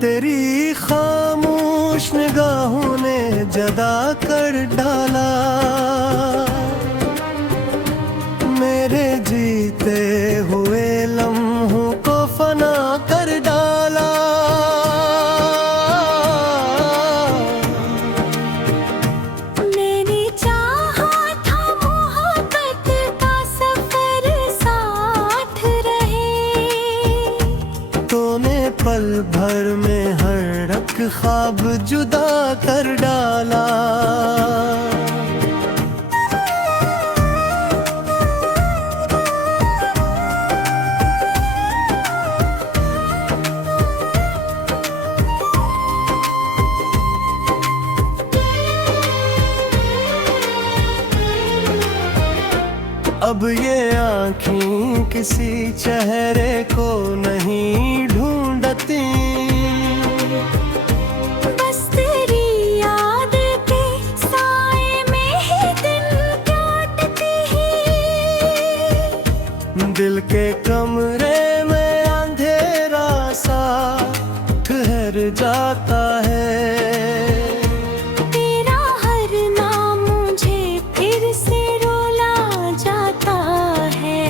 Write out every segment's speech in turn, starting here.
तेरी खामोश निगाहों ने जदा कर डाला, मेरे जीते हुए लम्हों को फना कर डाला। मैंने चाहा था मोहब्बत का सफर साथ रहे, तूने पल भर में हर एक ख्वाब जुदा कर डाला। अब ये आँखें किसी चेहरे को नहीं ढूंढती, बस तेरी याद के साए में ही दिन काटती है। दिल के कमरे में अंधेरा सा ठहर जाता है। तेरा हर नाम मुझे फिर से रुला जाता है।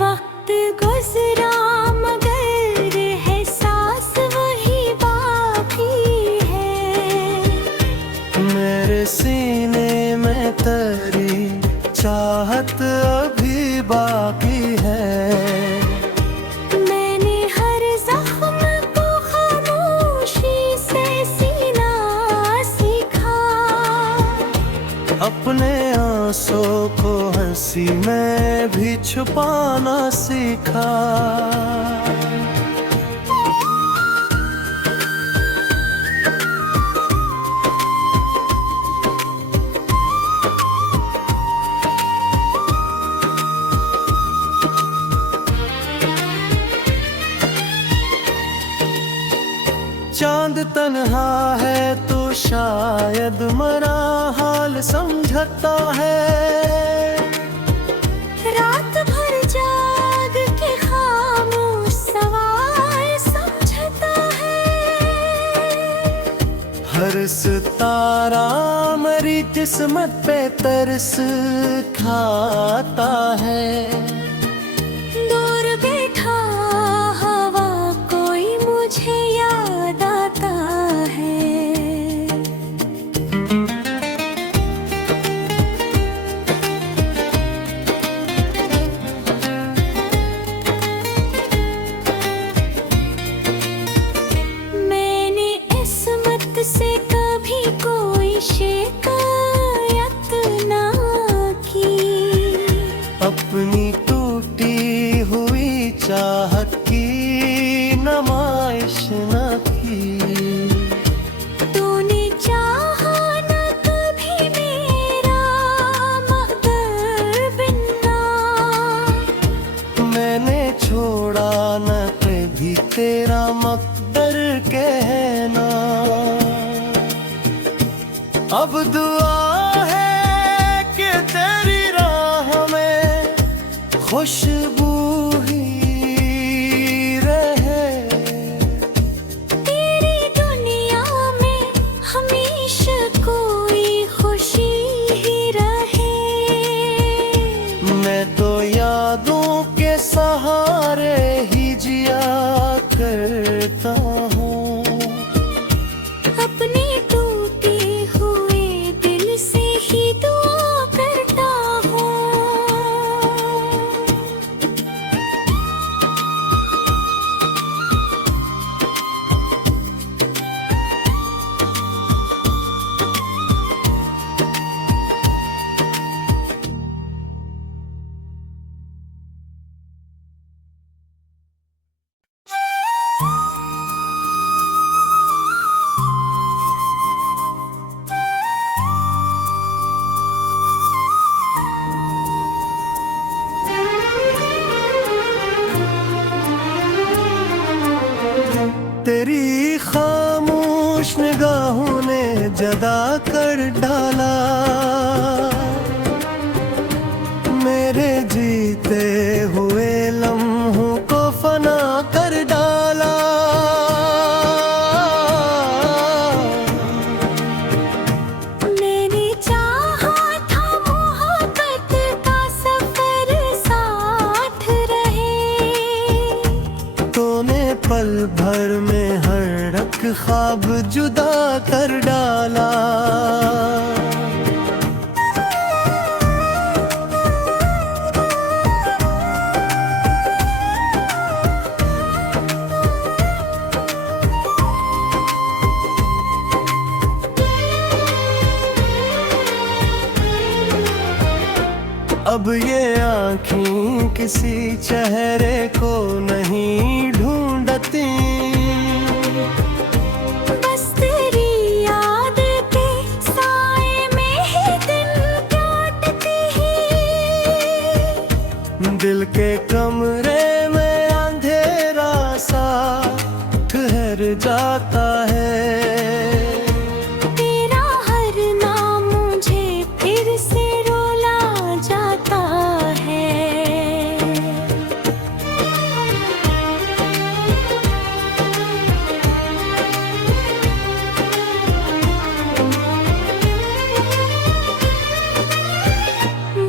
वक्त गुजरा मगर एहसास वही बाकी है। मेरे सीने में तेरी चाहत अभी बाकी है। मैंने हर जख्म को खामोशी से सीना सीखा, अपने आंसू को हंसी में भी छुपाना सीखा। चांद तन्हा है तो शायद मरा हाल समझता है। रात भर जाग के खामोश सवाल समझता है। हर सितारा मरी किस्मत पे तरस खाता है। दूर बैठा हवा कोई मुझे याद आता है। मैंने इस्मत से कभी कोई शिकायत ना की, अपनी टूटी हुई चाहत की नुमाइश न की। तूने चाहा न कभी मेरा मगर बिना, मैंने छोड़ा न कभी तेरा मकदर कहना। अब दुआ है कि तेरी राह में खुशबू ही रहे। तेरी दुनिया में हमेशा कोई खुशी ही रहे। मैं तो यादों के सहारे ही जिया करता हूँ। अपने टूटे हुए दिल से ही दुआ करता हूँ। कुछ निगाहों ने जदा कर डाला, मेरे जीते हुए लम्हों को फना कर डाला। मैंने चाहा था मोहब्बत का सफर साथ रहे, तूने पल भर में हर एक ख्वाब जुदा कर डाला। अब ये आँखें किसी चेहरे को नहीं ढूंढती, बस तेरी याद के साए में ही दिन काटती है। दिल के कमरे में अंधेरा सा ठहर जाता है। तेरा हर नाम मुझे फिर से रुला जाता है।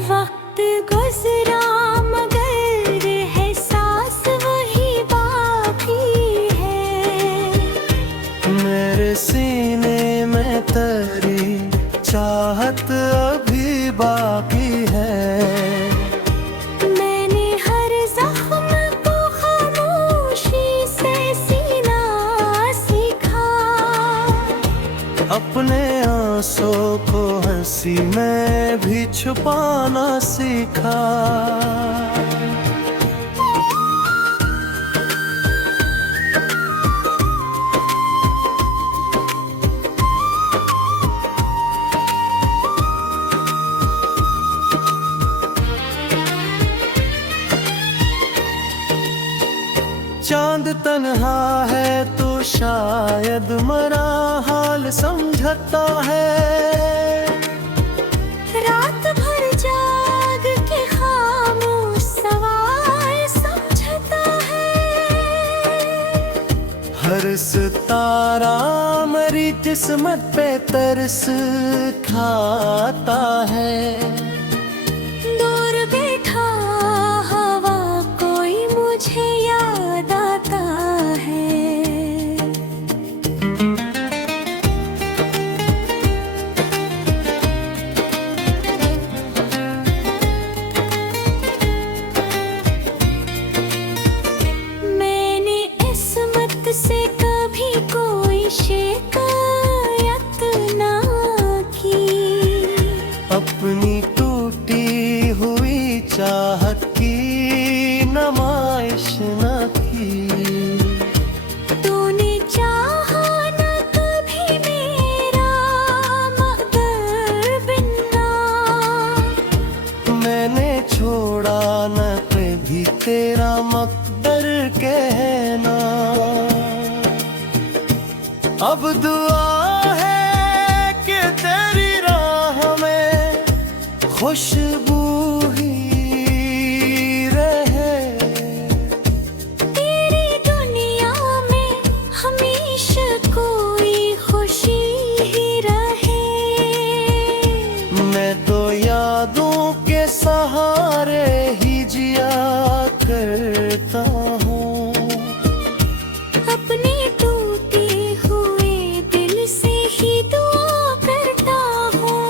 वक्त गुजरा मगर एहसास वही बाकी है। मेरे सीने में तेरी चाहत अभी बाकी है। मैंने हर जख्म को खामोशी से सीना सीखा, अपने आंसू को हंसी में भी छुपाना सीखा। चांद तन्हा है तो शायद मरा हाल समझता है। रात भर जाग के खामोश सवाल समझता है। हर सितारा मेरी किस्मत पे तरस खाता है। दूर बैठा हवा कोई मुझे याद आता है। मैंने इस्मत से कभी कोई शिकायत ना की, अपनी टूटी हुई चाहत की नमाइश न की। तूने चाहा न कभी मेरा मगर बिना, मैंने छोड़ा न कभी तेरा मकदर कहना। अब दुआ है कि तेरी राह में खुशबू ही रहे। तेरी दुनिया में हमेशा कोई खुशी ही रहे। मैं तो यादों के सहारे ही जिया करता हूँ। अपने टूटे हुए दिल से ही दुआ करता हूँ।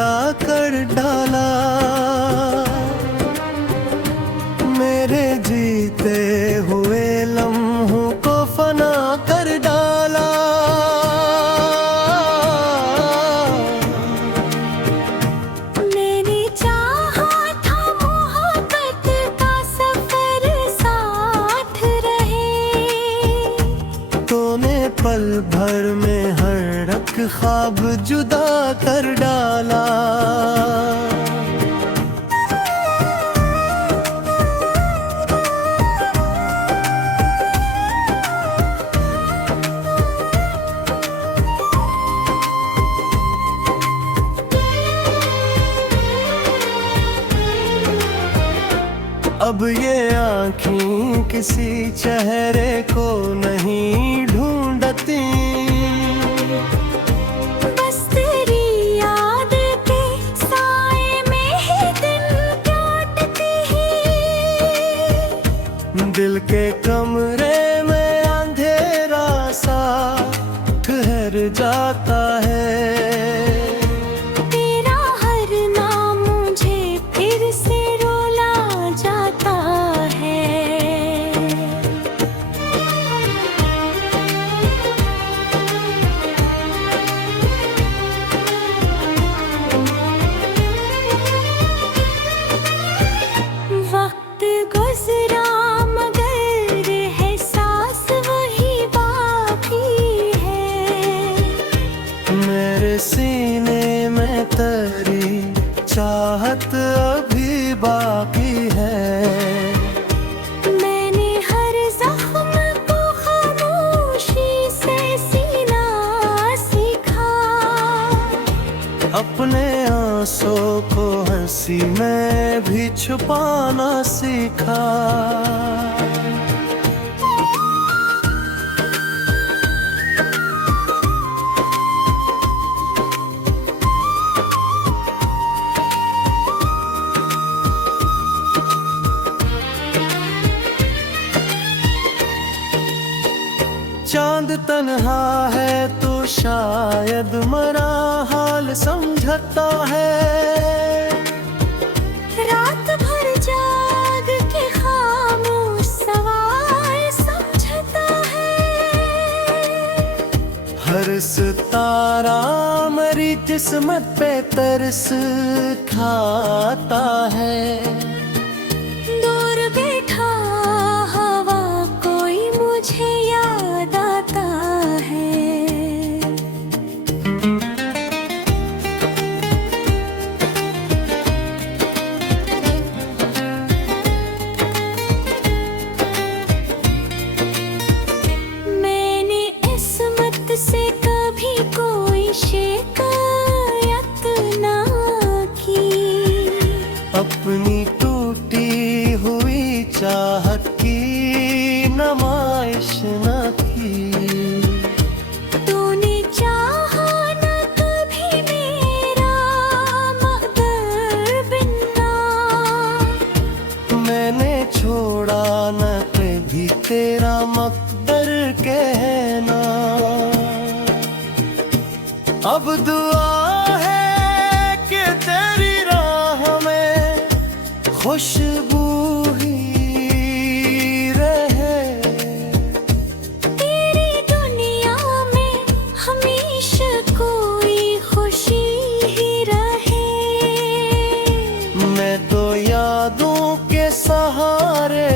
जुदा कर डाला, मेरे जीते हुए लम्हों को फना कर डाला। मैंने चाहा था मोहब्बत का सफर साथ रहे, तूने पल भर में हर एक ख्वाब जुदा कर डाला। अब ये आँखें किसी चेहरे को नहीं ढूंढती, बस तेरी याद के साए में ही दिन काटती है। दिल के कमरे में अंधेरा सा ठहर जाता है। तेरा हर नाम मुझे फिर से रुला जाता है। वक्त गुजरा मगर एहसास वही बाकी है। मेरे सीने में तेरी चाहत अभी बाकी है। मैंने हर जख्म को खामोशी से सीना सीखा, अपने आंसू को हंसी में भी छुपाना सीखा। चांद तन्हा है तो शायद मरा हाल समझता है। रात भर जाग के खामोश सवाल समझता है। हर सितारा मेरी किस्मत पे तरस खाता है। दूर बैठा हवा कोई मुझे याद आता है। मैंने इस्मत से कभी कोई शिकायत ना की, अपनी टूटी हुई चाहत की नुमाइश न की। तूने चाहा न कभी मेरा मगर बिना, मैंने छोड़ा न कभी तेरा मकदर कहना। अब दुआ है कि तेरी राह में खुशबू ही रहे। तेरी दुनिया में हमेशा कोई खुशी ही रहे। मैं तो यादों के सहारे